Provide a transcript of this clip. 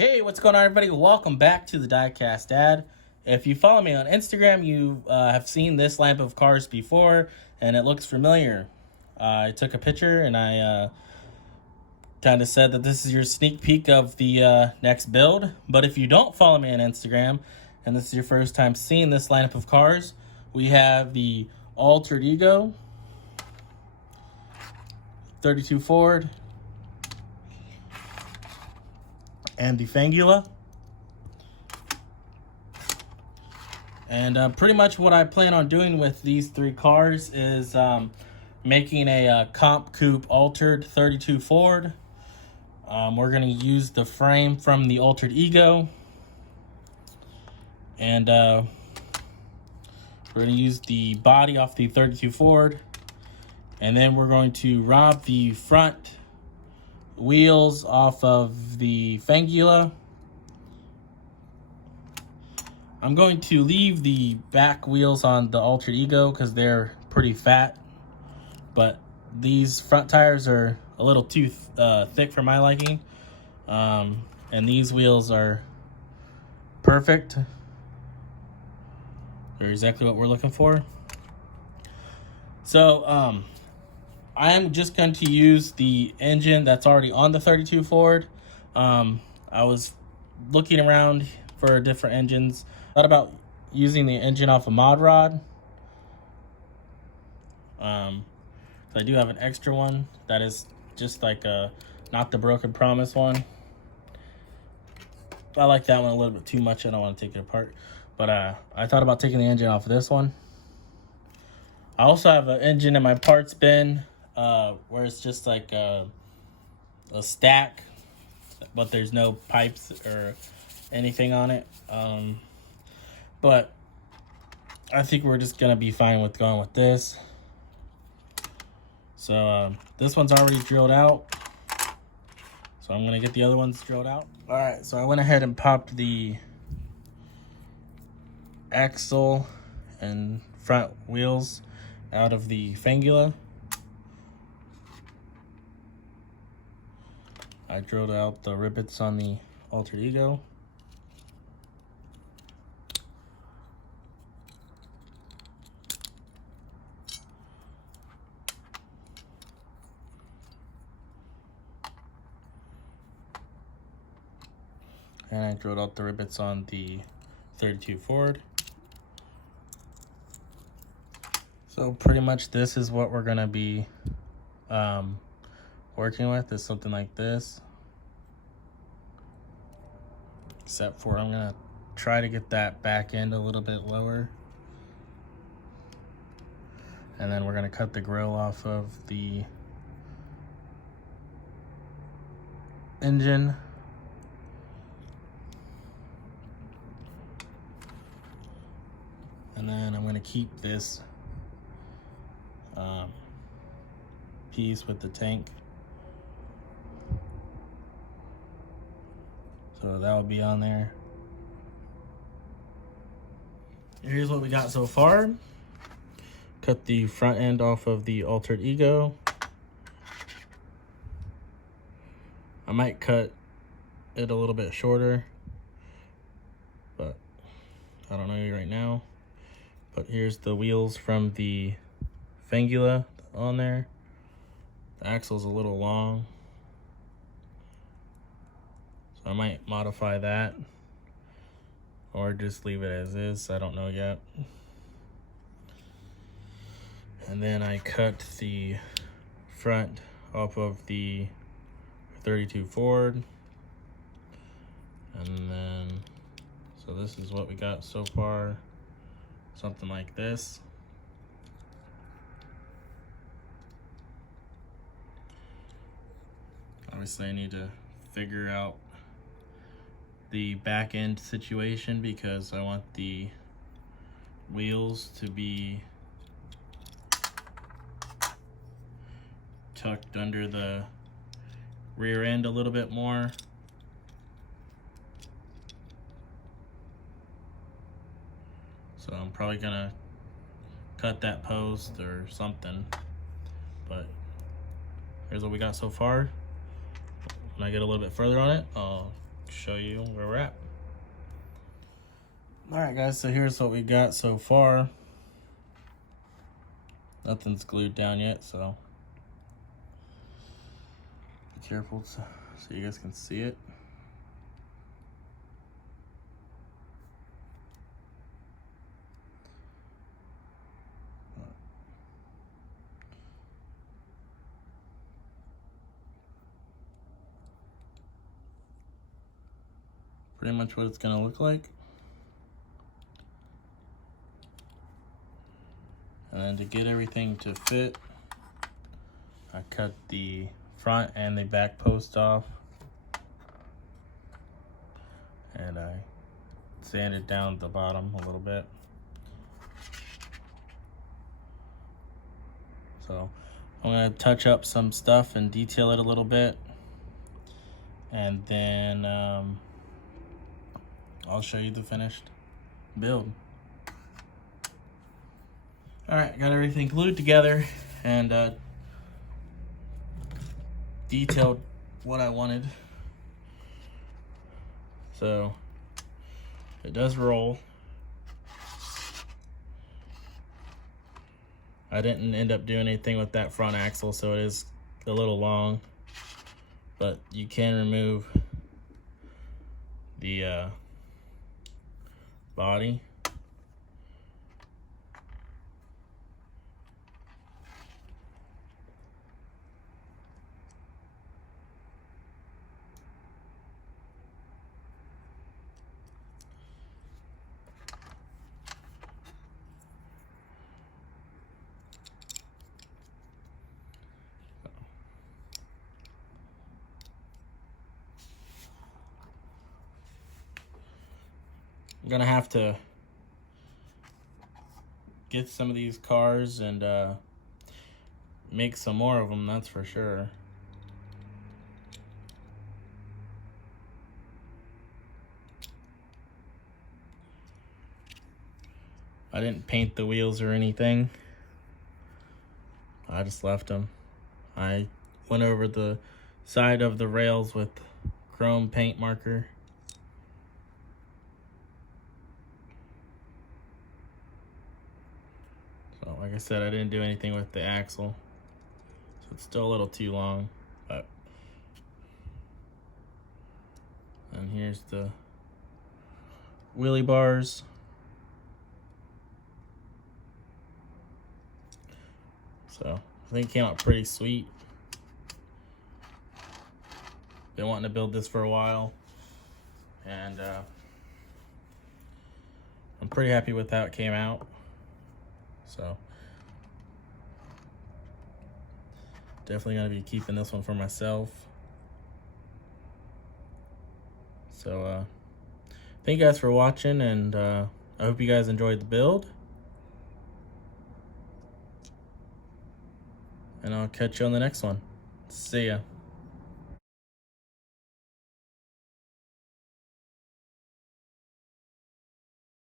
Hey, what's going on, everybody? Welcome back to the DIECAST ad. If you follow me on Instagram, you have seen this lamp of cars before, and it looks familiar. I took a picture, and I kind of said that this is your sneak peek of the next build. But if you don't follow me on Instagram, and this is your first time seeing this lineup of cars, we have the Altered Ego, 32 Ford, and the Fangula. And pretty much what I plan on doing with these three cars is making a Coupe altered 32 Ford. We're going to use the frame from the Altered Ego. And we're going to use the body off the 32 Ford. And then we're going to rob the front wheels off of the Fangula. I'm going to leave the back wheels on the Altered Ego because they're pretty fat, but these front tires are a little too thick for my liking, and these wheels are perfect. They're exactly what we're looking for. So I am just going to use the engine that's already on the 32 Ford. I was looking around for different engines. Thought about using the engine off a mod rod. I do have an extra one that is just like not the Broken Promise one. I like that one a little bit too much. I don't want to take it apart. But I thought about taking the engine off of this one. I also have an engine in my parts bin where it's just like a stack, but there's no pipes or anything on it. But I think we're just going to be fine with going with this. So this one's already drilled out. So I'm going to get the other ones drilled out. All right, so I went ahead and popped the axle and front wheels out of the Fangula. I drilled out the rivets on the Altered Ego. And I drilled out the rivets on the 32 Ford. So pretty much this is what we're gonna be working with, is something like this. Except for I'm gonna try to get that back end a little bit lower. And then we're gonna cut the grill off of the engine. And then I'm gonna keep this piece with the tank. So that will be on there. Here's what we got so far. Cut the front end off of the Altered Ego. I might cut it a little bit shorter, but I don't know right now. But here's the wheels from the Fangula on there. The axle's a little long, so I might modify that or just leave it as is. I don't know yet. And then I cut the front off of the 32 Ford. And then, so this is what we got so far. Something like this. Obviously I need to figure out the back end situation because I want the wheels to be tucked under the rear end a little bit more. So I'm probably gonna cut that post or something, but here's what we got so far. When I get a little bit further on it, I'll show you where we're at. Alright guys, so here's what we got so far. Nothing's glued down yet, so be careful so you guys can see it. Pretty much what it's going to look like. And then to get everything to fit, I cut the front and the back post off. And I sanded down the bottom a little bit. So I'm going to touch up some stuff and detail it a little bit. And then I'll show you the finished build. Alright, got everything glued together and detailed what I wanted. So it does roll. I didn't end up doing anything with that front axle, so it is a little long, but you can remove the body. I'm gonna have to get some of these cars and make some more of them, that's for sure. I didn't paint the wheels or anything. I just left them. I went over the side of the rails with chrome paint marker. So like I said, I didn't do anything with the axle, so it's still a little too long, but and here's the wheelie bars. So I think it came out pretty sweet. Been wanting to build this for a while, and I'm pretty happy with how it came out. So definitely gonna be keeping this one for myself. So thank you guys for watching, and I hope you guys enjoyed the build. And I'll catch you on the next one. See ya.